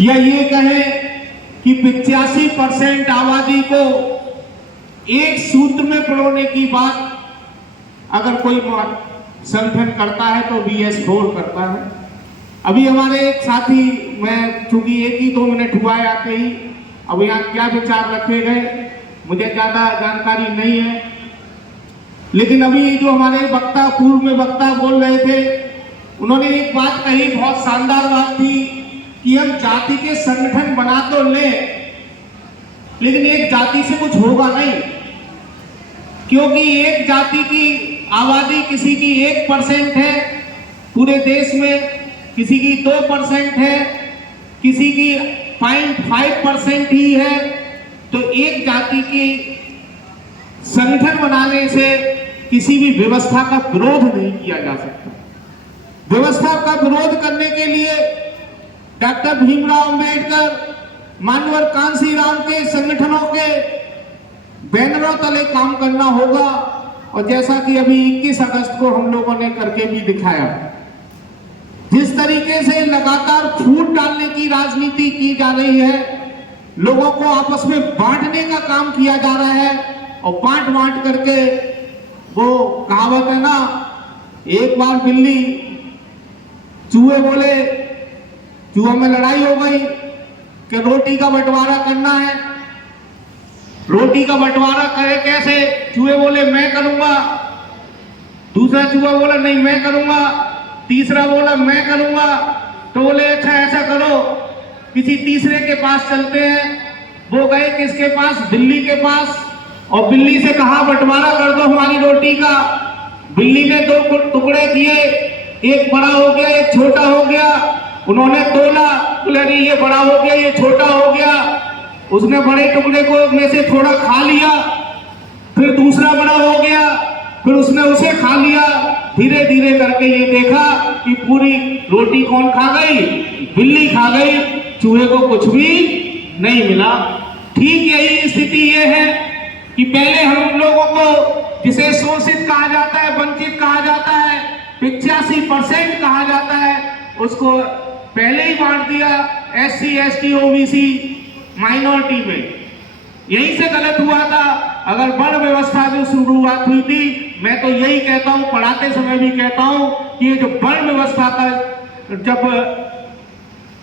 या ये कहें कि 85% आबादी को एक सूत्र में पिरोने की बात अगर कोई संगठन करता है तो BS4 करता है। अभी हमारे एक साथी, मैं चूंकि 1 ही 2 मिनट हुआ है आते ही, अब यहाँ क्या विचार रखे गए मुझे ज्यादा जानकारी नहीं है, लेकिन अभी जो हमारे वक्ता, पूर्व में वक्ता बोल रहे थे, उन्होंने एक बात कही, बहुत शानदार बात थी कि हम जाति के संगठन बना तो लें लेकिन एक जाति से कुछ होगा नहीं, क्योंकि एक जाति की आबादी किसी की 1% है पूरे देश में, किसी की 2% है, किसी की 0.5% ही है। तो एक जाति की संगठन बनाने से किसी भी व्यवस्था का विरोध नहीं किया जा सकता। व्यवस्था का विरोध करने के लिए डॉक्टर भीमराव अंबेडकर, मानवर कांशीराम के संगठनों के बैनरों तले काम करना होगा, और जैसा कि अभी 21 अगस्त को हम लोगों ने करके भी दिखाया, जिस तरीके से लगातार फूट डालने की राजनीति की जा रही है, लोगों को आपस में बांटने का काम किया जा रहा है, और बांट करके वो कहावत है ना, एक बार बिल्ली चूहे बोले, चूहों में लड़ाई हो गई कि रोटी का बंटवारा करना है। रोटी का बंटवारा करे कैसे? चूहे बोले मैं करूंगा, दूसरा चूहा बोला नहीं मैं करूंगा, तीसरा बोला मैं करूंगा। तो बोले अच्छा ऐसा करो, किसी तीसरे के पास चलते हैं। वो गए किसके पास? बिल्ली के पास, और बिल्ली से कहा बंटवारा कर दो हमारी रोटी का। बिल्ली ने 2 टुकड़े किए, एक बड़ा हो गया एक छोटा हो गया। उन्होंने तोला, बोले अरे ये बड़ा हो गया ये छोटा हो गया। उसने बड़े टुकड़े को में से थोड़ा खा लिया, फिर दूसरा बड़ा हो गया, फिर उसने उसे खा लिया। धीरे धीरे करके ये देखा कि पूरी रोटी कौन खा गई? बिल्ली खा गई, चूहे को कुछ भी नहीं मिला। ठीक यही स्थिति ये है कि पहले हम लोगों को, जिसे शोषित कहा जाता है, वंचित कहा जाता है, 85% कहा जाता है, उसको पहले ही बांट दिया SC ST OBC माइनॉरिटी में। यहीं से गलत हुआ था। अगर वर्ण व्यवस्था जो शुरुआत हुई थी, मैं तो यही कहता हूं, पढ़ाते समय भी कहता हूं कि ये जो वर्ण व्यवस्था का जब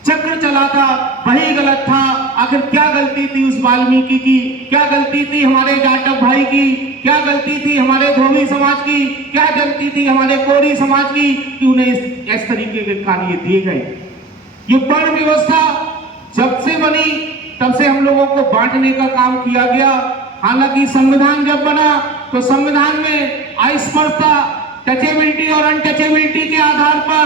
चक्र चला था वही गलत था। आखिर क्या गलती थी उस वाल्मीकि की? क्या गलती थी हमारे जाटव भाई की? क्या गलती थी हमारे धोबी समाज की? क्या गलती थी हमारे कोरी समाज की कि उन्हें इस तरीके के कार्य दिए गए? ये वर्ण व्यवस्था जब से बनी तब से हम लोगों को बांटने का काम किया गया। हालांकि संविधान जब बना तो संविधान में अस्पृश्यता, टचेबिलिटी और अनटचेबिलिटी के आधार पर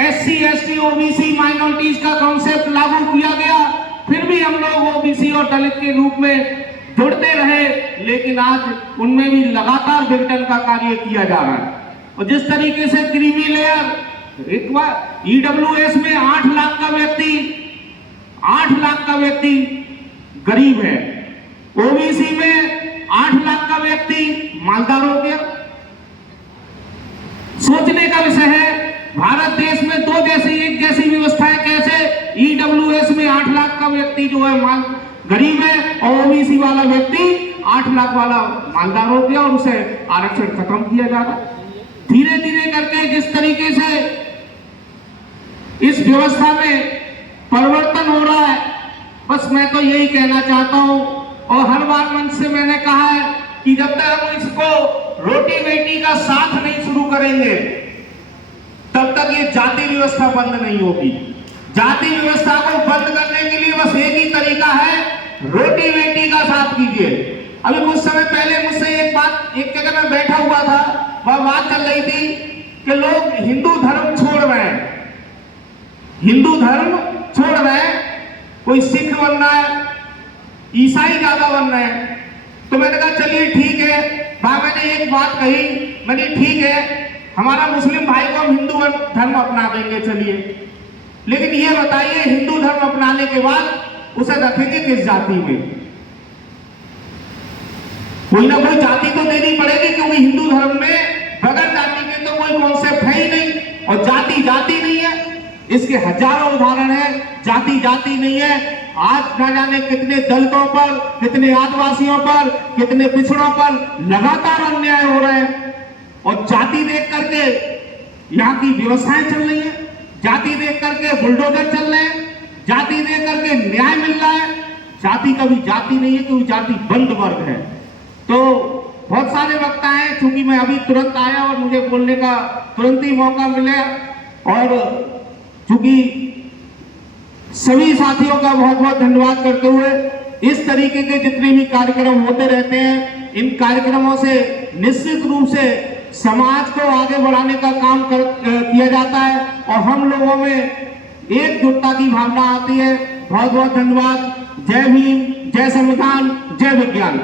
SC ST OBC माइनॉरिटीज का कॉन्सेप्ट लागू किया गया। फिर भी हम लोग OBC और दलित के रूप में जुड़ते रहे, लेकिन आज उनमें भी लगातार विघटन का कार्य किया जा रहा है। और जिस तरीके से क्रीमी लेयर, एक बार EWS में 8 लाख का व्यक्ति गरीब है, OBC में 8 लाख का व्यक्ति मालदार हो गया। सोचने का विषय है, भारत देश में 2 जैसी एक जैसी व्यवस्था है, कैसे EWS में 8 लाख का व्यक्ति जो है गरीब है, और OBC वाला व्यक्ति 8 लाख वाला मालदार हो गया, और उसे आरक्षण खत्म किया जा रहा है। धीरे धीरे करके जिस तरीके से इस व्यवस्था में परिवर्तन हो रहा है, बस मैं तो यही कहना चाहता हूं, और हर बार मंच से मैंने कहा है कि जब तक हम इसको रोटी बेटी का साथ नहीं शुरू करेंगे तब तक ये जाति व्यवस्था बंद नहीं होगी। जाति व्यवस्था को बंद करने के लिए बस एक ही तरीका है, रोटी बेटी का साथ कीजिए। अभी कुछ समय पहले मुझसे एक जगह में बैठा हुआ था, वह बात चल रही थी कि लोग हिंदू धर्म छोड़ रहे हैं, हिंदू धर्म छोड़ रहे हैं, कोई सिख बन रहा है, ईसाई ज्यादा बन रहे हैं। तो मैंने कहा चलिए ठीक है, मैंने एक बात कही, मैंने ठीक है हमारा मुस्लिम भाई को हम हिंदू धर्म अपना देंगे, चलिए, लेकिन ये बताइए हिंदू धर्म अपनाने के बाद उसे रखेंगे किस जाति में? कोई ना कोई जाति तो देनी पड़ेगी, क्योंकि हिंदू धर्म में बगैर जाति के तो कोई कॉन्सेप्ट है ही नहीं, और जाति जाति नहीं है। इसके हजारों उदाहरण हैं। जाति जाति नहीं है, आज न जाने कितने दलितों पर, कितने आदिवासियों पर, कितने पिछड़ों पर लगातार अन्याय हो रहे हैं। और जाति देख करके यहाँ की व्यवस्थाएं चल रही है, जाति देख करके बुलडोजर चल रहे हैं, जाति देख करके न्याय मिल रहा है। जाति कभी जाति नहीं है, क्योंकि जाति बंद वर्ग है। तो बहुत सारे वक्ता हैं, क्योंकि मैं अभी तुरंत आया और मुझे बोलने का तुरंत ही मौका मिला, और चूंकि सभी साथियों का बहुत बहुत धन्यवाद करते हुए, इस तरीके के जितने भी कार्यक्रम होते रहते हैं, इन कार्यक्रमों से निश्चित रूप से समाज को आगे बढ़ाने का काम किया जाता है और हम लोगों में एकजुटता की भावना आती है। बहुत बहुत धन्यवाद। जय भीम, जय संविधान, जय विज्ञान।